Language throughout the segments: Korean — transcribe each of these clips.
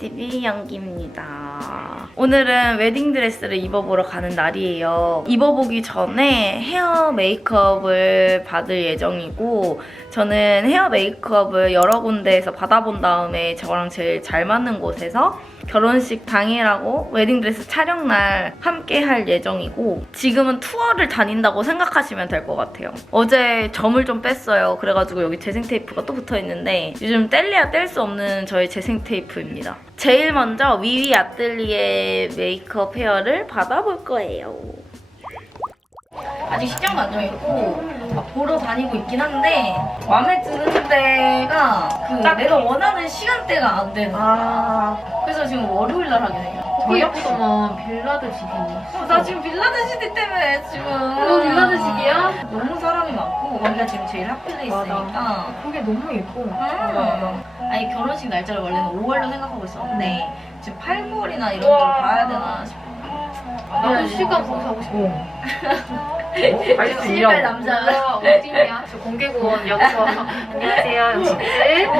TV 연기입니다. 오늘은 웨딩드레스를 입어보러 가는 날이에요. 입어보기 전에 헤어 메이크업을 받을 예정이고 저는 헤어 메이크업을 여러 군데에서 받아본 다음에 저랑 제일 잘 맞는 곳에서 결혼식 당일하고 웨딩드레스 촬영날 함께 할 예정이고 지금은 투어를 다닌다고 생각하시면 될 것 같아요. 어제 점을 좀 뺐어요. 그래가지고 여기 재생 테이프가 또 붙어 있는데 요즘 뗄래야 뗄 수 없는 저의 재생 테이프입니다. 제일 먼저 위위 아뜰리에 메이크업 헤어를 받아볼 거예요. 아직 시장도 안 정했고 막 보러 다니고 있긴 한데 마음에 드는 데가 그 내가 원하는 시간대가 안 되는. 아, 그래서 지금 월요일 날 하게 돼요. 저녁도만 빌라드 시기. 어, 나 지금 빌라드 시티 때문에 지금 너 빌라드 시기야? 너무 사람이 많고 거기가 지금 제일 핫플레이스니까 그게 너무 예뻐. 음. 아니 결혼식 날짜를 원래는 5월로 생각하고 있었는데 지금 8, 9월이나 이런 우와. 봐야 되나 싶어 나도 시간 거기 가고 싶어. 갈수 시집갈 남자가 뭐야, 어디냐? 저 공개구원 여기서. 안녕하세요, 영식들.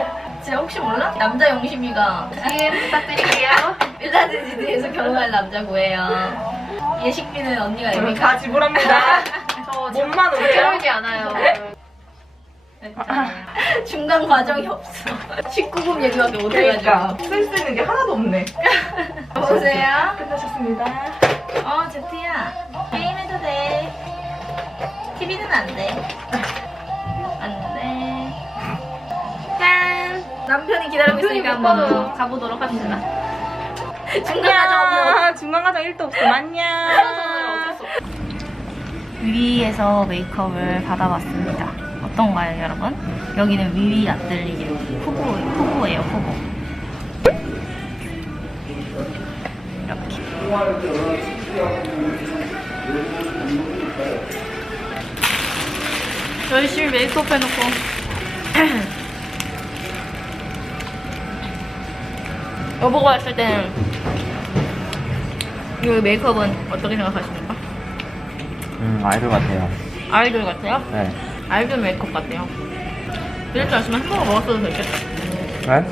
진짜 혹시 몰라? 남자 용심이가 DM 부탁드릴게요. 빌라드 시티에서 결혼할 남자 구해요 예식비는 언니가 저는 다 지불합니다. 저 몸만 올게요. 들어오지 않아요. 중간 과정이 없어 19금 얘기밖에 못해가지고 그러니까 센스 있는 게 하나도 없네. 보세요 끝나셨습니다. 어, 제트야. 게임해도 돼. TV는 안 돼. 안 돼. 짠! 남편이 기다리고 있으니까 못 한번. 가보도록 합시다. 중간 과정 없는 안녕. 중간 과정 1도 없음. 안녕. 위위에서 메이크업을 받아봤습니다. 어떤가요, 여러분? 여기는 위위 아뜰리에 후보, 후보예요, 후보. 이렇게. 열심히 메이크업 해놓고. 여보가 왔을 때는 이 메이크업은 어떻게 생각하십니까? 음, 아이돌 같아요. 아이돌 같아요? 네. 아이돌 메이크업 같아요. 이럴 줄 알았으면 햄버거 먹었어도 됐겠다. 네?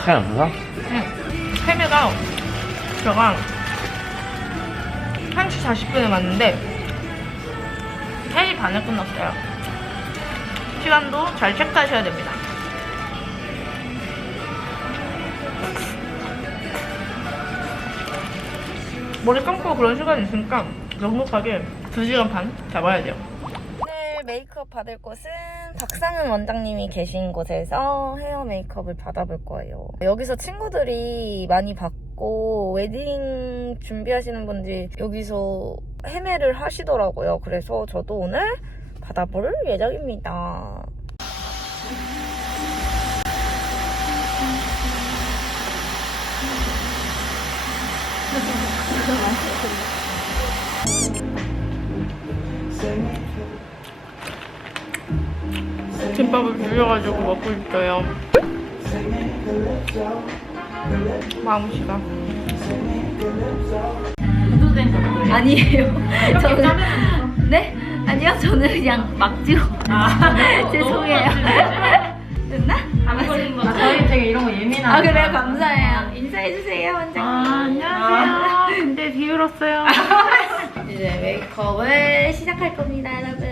시간 없어서? 응. 헤매가 제가 1시 40분에 왔는데 3시 반에 끝났어요. 시간도 잘 체크하셔야 됩니다. 머리 감고 그런 시간이 있으니까 넉넉하게 2시간 반 잡아야 돼요. 오늘 메이크업 받을 곳은 박상은 원장님이 계신 곳에서 헤어 메이크업을 받아볼 거예요. 여기서 친구들이 많이 받고 웨딩 준비하시는 분들이 여기서 헤매를 하시더라고요. 그래서 저도 오늘 받아볼 예정입니다. 김밥을 빌려가지고 먹고 있어요. 구두된 것도 아니에요. 저는 네? 아니요. 저는 그냥 막 찍어. 죄송해요. 됐나? 안 걸린 거. 저희 되게 이런 거 예민한. 아 그래요. 감사해요. 인사해 주세요 원장님. 안녕하세요. 근데 비울었어요. 이제 메이크업을 시작할 겁니다, 여러분.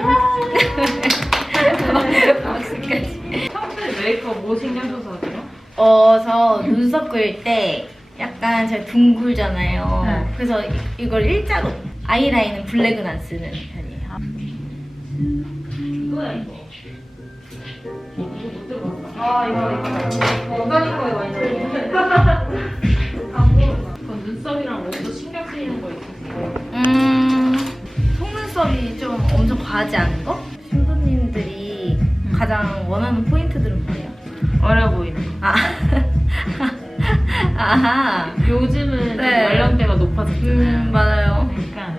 박수까지. 평소에 메이크업 뭐 신경 써서? 어, 저 눈썹 그릴 때 약간 제가 둥글잖아요. 네. 그래서 이- 이걸 일자로 아이라인은 블랙은 안 쓰는 편이에요. 이거야 이거. 아 이거 이거 오가닉 거에 많이. 그럼 눈썹이랑 옷도 신경 쓰이는 거 있으세요? 음, 속눈썹이 좀 엄청 과하지 않은 거? 신부님들이 가장 원하는 포인트들은 뭐예요? 어려 보이는. 아, 아하. 요즘은 네. 연령대가 높아졌잖아요. 음, 맞아요. 그러니까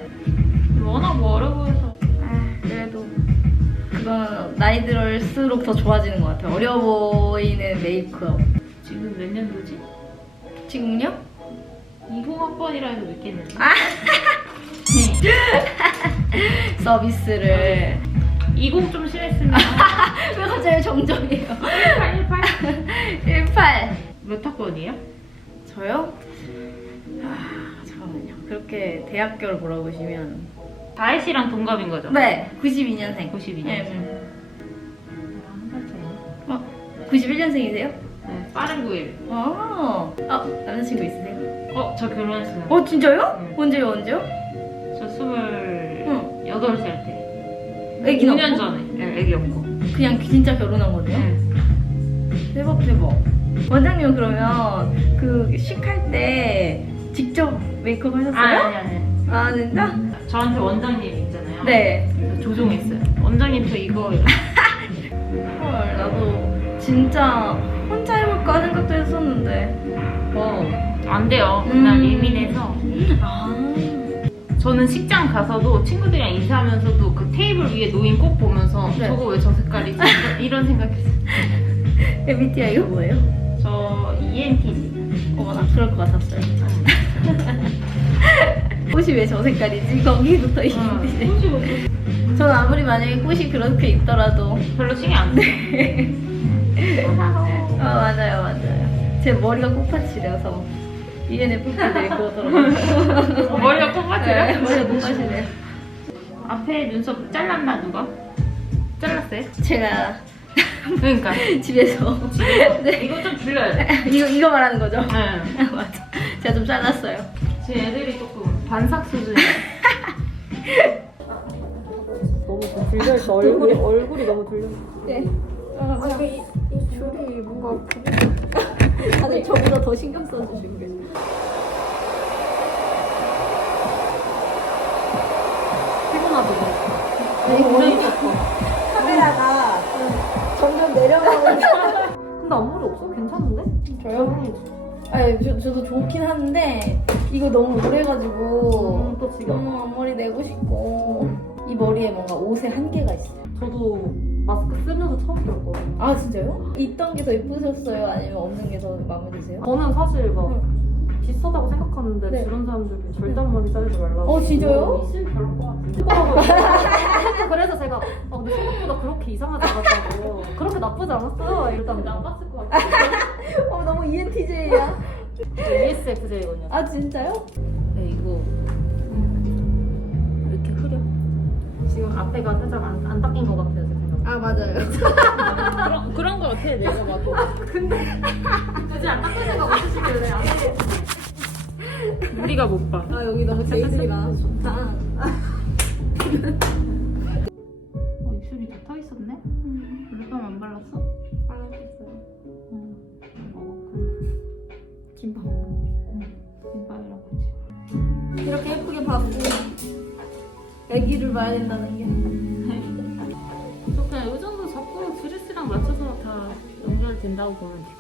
워낙 뭐 어려 보여서. 아, 그래도 그건 나이 들수록 더 좋아지는 것 같아요. 어려 보이는 메이크업. 지금 몇 년도지? 지금요? 20학번이라 해도 믿겠는데. 아. 서비스를 이곡 좀 심했으면 왜 갑자기 정정이에요? 18, 18. 18. 몇 학번이에요? 저요? 아, 잠깐만요. 그렇게 대학교를 물어보시면. 다혜 씨랑 동갑인 거죠? 네, 92년생. 92년생. 네. 한살 차이. 어, 91년생이세요? 네, 빠른 9일. 어, 어, 남자친구 있으세요? 어, 저 결혼했어요. 어, 진짜요? 네. 언제요, 언제요? 저 28살 때. 애기 5년 낳고? 전에. 네, 애기 없고. 그냥 진짜 결혼한 거네요? 네. 대박, 대박. 원장님은 그러면 그 식할 때 직접 메이크업 하셨어요? 아니, 아니, 아니. 아, 진짜? 저한테 원장님 있잖아요. 네. 조종했어요. 원장님 저 이거 헐, 나도 진짜 혼자 해볼까 생각도 했었는데. 어, 안 돼요. 음. 예민해서. 아. 저는 식장 가서도 친구들이랑 인사하면서도 그 테이블 위에 놓인 꽃 보면서 네. 저거 왜 저 색깔이지? 이런 생각했어요. MBTI가 뭐예요? 저 ENTJ. 어머나, 그럴 것 같았어요. 꽃이 왜 저 색깔이지? 거기부터 이제. 저는 아무리 만약에 꽃이 그렇게 있더라도. 별로 신경 안 써요. 어, 맞아요, 맞아요. 제 머리가 꽃밭이라서 ENFP들이 그러더라고요. 머리가 네, 꽃밭이에요? 머리가 꽃밭이네요. 앞에 눈썹 잘랐나 누가? 잘랐어요? 제가 그러니까 집에서. 네. 이거 좀 줄여야 돼. 이거, 이거 말하는 거죠? 네. 맞아. 제가 좀 잘랐어요. 제 애들이 조금 반삭 수준이에요. 불려있어 얼굴이 얼굴이 너무 불려. 네. 아, 이, 이 줄이 뭔가 다들 저보다 더 신경 써주시고 계세요. 피곤하고. 네, 카메라가 점점 내려가는 근데 앞머리 없어? 괜찮은데? 저요? 아니 저, 저도 좋긴 한데 이거 너무 오래가지고 음, 또 지금. 너무 앞머리 내고 싶고 이 머리에 뭔가 옷에 한계가 있어요 저도 마스크 쓰면서 처음 들었거든요. 아 진짜요? 있던 게 더 예쁘셨어요? 아니면 없는 게 더 마음에 드세요? 저는 사실 막 응. 비슷하다고 생각하는데 네. 주변 사람들이 절대 앞머리 자르지 말라고. 어, 진짜요? 실 별로 것 같은데. 그래서 제가 아, 근데 생각보다 그렇게 이상하지 않았다고. 그렇게 나쁘지 않았어요. 이러다가 나빴을 것 같아요. 어 너무 ENTJ야 ESFJ거든요. 아 진짜요? 네, 이거 이렇게 흐려. 지금 앞에가 살짝 안, 안 닦인 것 같아요. 아 맞아요 그런 그런 거 같아 내가 봐도. 굳이 안 닦을 생각 없으시길래 안 해. 우리가 못 봐. 아 여기 너무 제이들이라 좋다 어, 입술이 다 터 있었네. 립밤 안 발랐어? 빨랐어요 응. 어, 김밥 김밥이랑 같이. 이렇게 예쁘게 받고 애기를 봐야 된다는 게 드레스랑 맞춰서 다 연결된다고 보면 돼.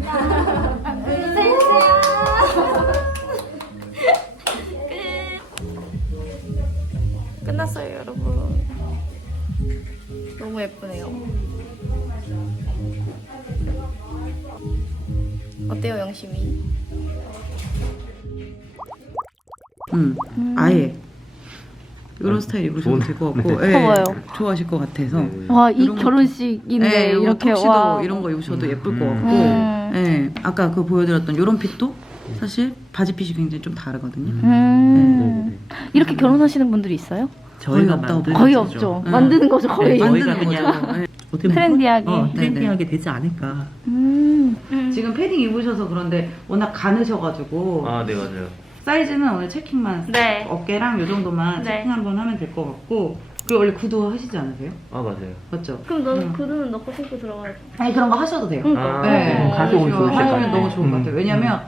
끝났어요 여러분 너무 예쁘네요 어때요 영심이? 음, 아예 이런 스타일 입으셔도 될 것 같고, 네. 예, 커봐요. 좋아하실 것 같아서. 와 이 이런 거- 결혼식인데 예, 이런 이렇게 턱시도 와 이런 거 입으셔도 음. 예쁠 것 음. 같고, 음. 예, 아까 그 보여드렸던 이런 핏도 사실 바지 핏이 굉장히 좀 다르거든요. 음. 이렇게 결혼하시는 분들이 있어요? 거의 없다고 만든 거의 거죠. 없죠 네. 만드는 거죠 거의 네, 만드는 저희가 그냥 거죠. 예. 어떻게 보면 트렌디하게. 어. 트렌디하게 되지 않을까. 음. 지금 패딩 입으셔서 그런데 워낙 가느셔가지고 아, 네 맞아요. 사이즈는 오늘 체킹만 네. 어깨랑 이 정도만 네. 체킹 한번 하면 될 것 같고 그리고 원래 구두 하시지 않으세요? 아 맞아요. 맞죠? 그럼 너 음. 구두는 넣고 신고 들어가야 돼 아니 그런 거 하셔도 돼요. 그러니까. 아, 네, 가져오면 좋을 것 하시면 같아요. 너무 좋을 것 같아요. 음, 왜냐면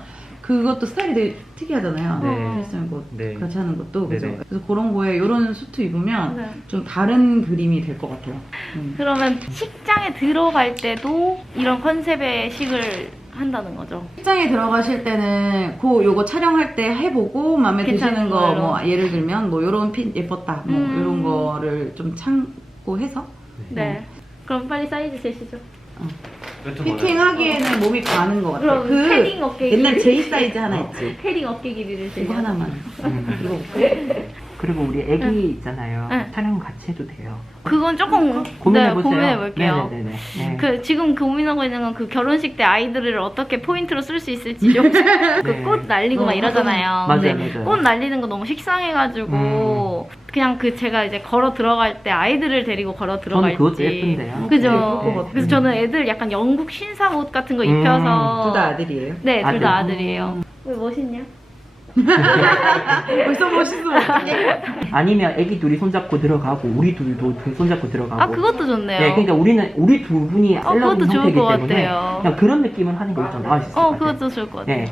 그것도 스타일이 되게 특이하잖아요. 네. 헬스장 거 네. 같이 하는 것도 그죠. 네네. 그래서 그런 거에 이런 수트 입으면 네. 좀 다른 그림이 될 것 같아요. 음. 그러면 식장에 들어갈 때도 이런 컨셉의 식을 한다는 거죠 식장에 들어가실 때는 그 요거 촬영할 때 해보고 마음에 드시는 거 걸로. 뭐 예를 들면 뭐 요런 핏 예뻤다 뭐 음. 이런 거를 좀 참고 해서 네 그럼 빨리 사이즈 재시죠 피팅하기에는 몸이 가는 것 같아요. 그럼 그 패딩 어깨 옛날? J 사이즈 하나 있지. 패딩 어깨 길이를 재요 이거 하나만. 음. 이거 볼까요? 그리고 우리 애기 있잖아요. 네. 촬영 같이 해도 돼요. 그건 조금 고민해 보세요. 네, 고민해 볼게요. 네네네. 네. 그 지금 고민하고 있는 건 그 결혼식 때 아이들을 어떻게 포인트로 쓸 수 있을지 좀 그 네. 꽃 날리고 막 이러잖아요. 맞아요, 근데 맞아요. 음. 꽃 날리는 거 너무 식상해가지고 그냥 그 제가 이제 걸어 들어갈 때 아이들을 데리고 걸어 들어갈지. 저는 그것도 예쁜데요. 그죠. 네. 그래서 저는 애들 약간 영국 신사 옷 같은 거 음, 입혀서 둘다 아들이에요? 네, 둘다 아들. 아들이에요. 왜 멋있냐? 벌써 멋있어. 아니면 애기 둘이 손잡고 들어가고 우리 둘도 둘 손잡고 들어가고. 아 그것도 좋네요. 네, 그러니까 우리는 우리 두 분이 어, 셀럽인 그것도 좋을 상태이기 것 때문에 같아요. 그냥 그런 느낌을 하는 게좀 나을 수 있을 것어 같아요. 그것도 좋을 것 같아 요. 네.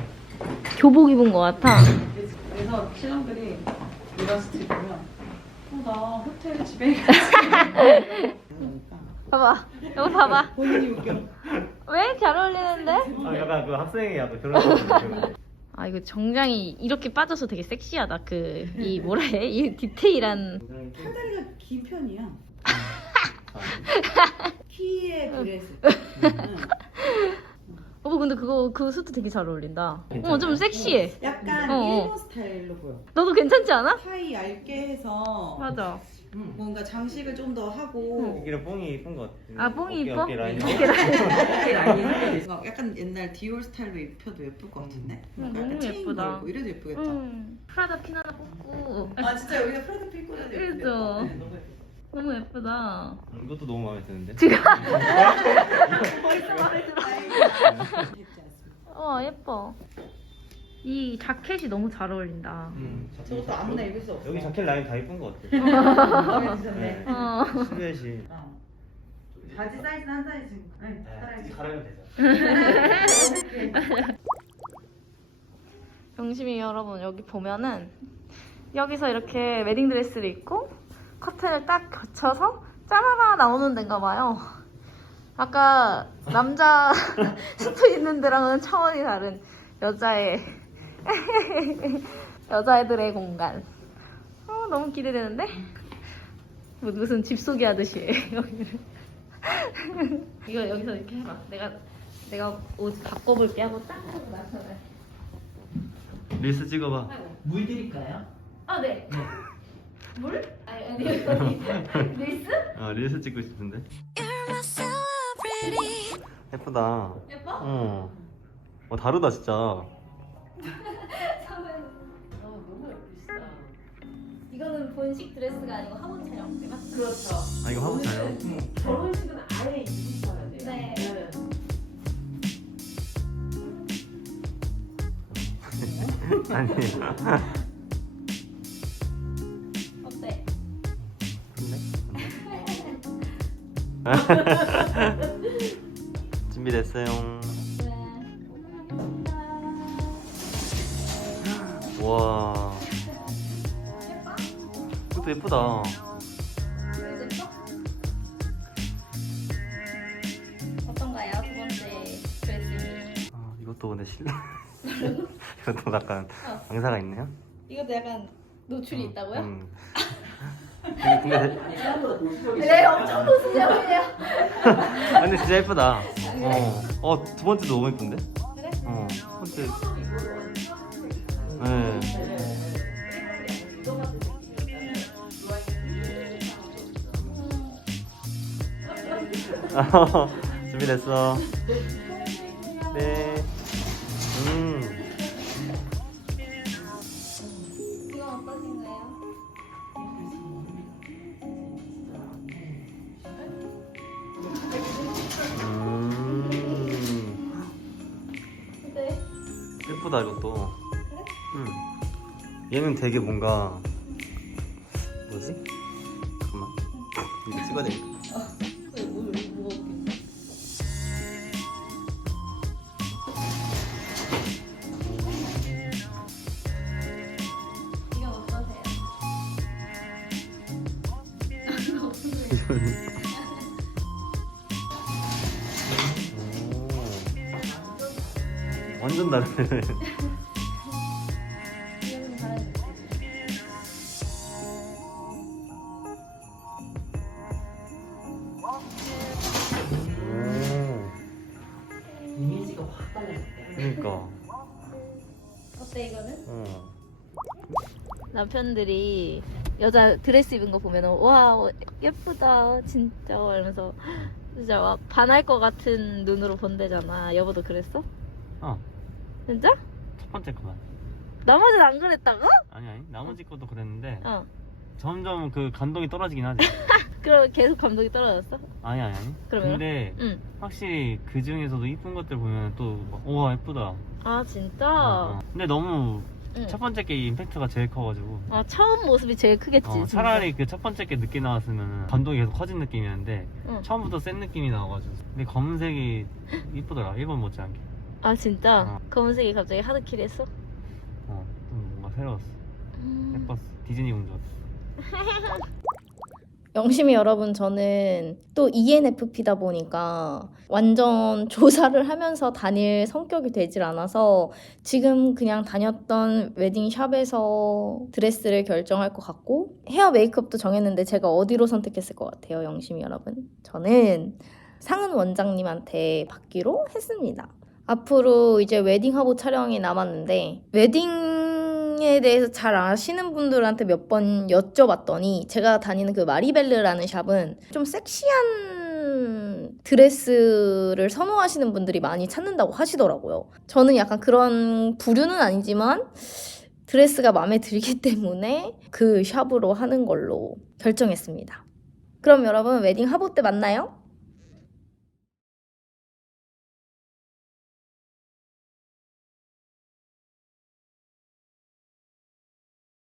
교복 입은 것 같아. 그래서 신랑들이 이러스트 보면 어, 나 호텔 집에 봐봐. 여기 봐봐. 본인이 웃겨. 왜 잘 어울리는데? 아, 약간 그 학생이 약간 그런 아 이거 정장이 이렇게 빠져서 되게 섹시하다. 그 이 뭐라 해? 이 디테일한. 팔다리가 긴 편이야. 키에 비례해서. 어 근데 그거 그 수트 되게 잘 어울린다. 괜찮아요? 어좀 섹시해. 약간 어, 어. 일본 스타일로 보여. 너도 괜찮지 않아? 타이 얇게 해서 맞아. 뭔가 장식을 좀 더 하고 여기는 뽕이 이쁜 것 같아. 아, 뽕이 어깨, 이뻐? 어깨 라인. 이렇게 라인이 뭔가 약간 옛날 디올 스타일로 입혀도 예쁠 것 같은데? 음, 약간 너무 체인 예쁘다. 걸고 이래도 예쁘겠다. 응. 프라다 핀 하나 뽑고. 아 진짜 여기다 프라다 필 꽂아도 예쁘겠다. 그죠. 네, 너무 예쁘다. 너무 예쁘다. 음, 이것도 너무 마음에 드는데. 지금. 예쁘지 않습니다. 어 예뻐. 이 자켓이 너무 잘 어울린다. 음, 저것도 아무나 입을 수 없어. 여기 자켓 라인 다 이쁜 것 같아. 마음에 드셨네. 네. 어. 실루엣이. 어. 바지 사이즈 한 사이즈. 네, 따라야지. 가르면 되죠. 영심이 여러분 여기 보면은 여기서 이렇게 웨딩 드레스를 입고 커튼을 딱 거쳐서 짜라라 나오는 데인가 봐요. 아까 남자 수트 있는 데랑은 차원이 다른 여자의 여자애들의 공간. 어, 너무 기대되는데? 뭐 무슨 집 소개하듯이 해, 여기를. 이거 여기서 이렇게 해봐. 내가 내가 옷 바꿔볼게 하고 딱 하고 나서는. 릴스 찍어봐. 물 드릴까요? 아 네. 물? 아니 아니. 릴스? 아 릴스 찍고 싶은데. 예쁘다. 예뻐? 어. 어 다르다 진짜. 이거는 본식 드레스가 아니고 학원 촬영 때 맞죠? 그렇죠. 아 이거 하고 자요. 결혼식은 아예 입으셔야 돼요. 네. 아니. 어때? 준비됐어요. 와. 이것 도 예쁘다. 어떤가요? 두 번째 드레스. 아, 이것도 근데 실례. 이것도 약간 어. 강사가 있네요. 이것도 약간 노출이 있다고요? 음. 근데, 근데, 네, 엄청 보수적이에요. 아, 근데 진짜 예쁘다. 어, 어, 두 번째도 너무 예쁜데? 그래? 어, 첫 번째. 네. 준비됐어. 네. 음. 어떠신가요? 음. 이것도. 음. 얘는 되게 뭔가 뭐지? 잠깐만. 이거 찍어야 되 완전 다르네. 확 달라졌대요. 그러니까. 어때 이거는? 어. 남편들이 여자 드레스 입은 거 보면은 와 예쁘다 진짜 이러면서 진짜 막 반할 것 같은 눈으로 본대잖아. 여보도 그랬어? 어. 진짜? 첫 번째 거만. 나머지는 안 그랬다고? 아니 아니 나머지 것도 그랬는데 어. 점점 그 감동이 떨어지긴 하지. 그럼 계속 감동이 떨어졌어? 아니 아니 아니. 그러면? 근데 응. 확실히 그 중에서도 이쁜 것들 보면 또 막, 우와 예쁘다. 아 진짜? 어, 어. 근데 너무 응. 첫 번째 게 임팩트가 제일 커가지고. 아 처음 모습이 제일 크겠지. 어, 진짜. 차라리 그 첫 번째 게 늦게 나왔으면 감동이 계속 커진 느낌이었는데 응. 처음부터 센 느낌이 나와가지고 근데 검은색이 이쁘더라 1번 못지않게 아 진짜? 어. 검은색이 갑자기 하드킬했어? 어, 좀 뭔가 새로웠어 음. 예뻤어 디즈니 공주 같아 영심이 여러분 저는 또 ENFP다 보니까 완전 조사를 하면서 다닐 성격이 되질 않아서 지금 그냥 다녔던 웨딩샵에서 드레스를 결정할 것 같고 헤어 메이크업도 정했는데 제가 어디로 선택했을 것 같아요 영심이 여러분 저는 상은 원장님한테 받기로 했습니다 앞으로 이제 웨딩 화보 촬영이 남았는데 웨딩에 대해서 잘 아시는 분들한테 몇 번 여쭤봤더니 제가 다니는 그 마리벨르라는 샵은 좀 섹시한 드레스를 선호하시는 분들이 많이 찾는다고 하시더라고요. 저는 약간 그런 부류는 아니지만 드레스가 마음에 들기 때문에 그 샵으로 하는 걸로 결정했습니다. 그럼 여러분 웨딩 화보 때 만나요.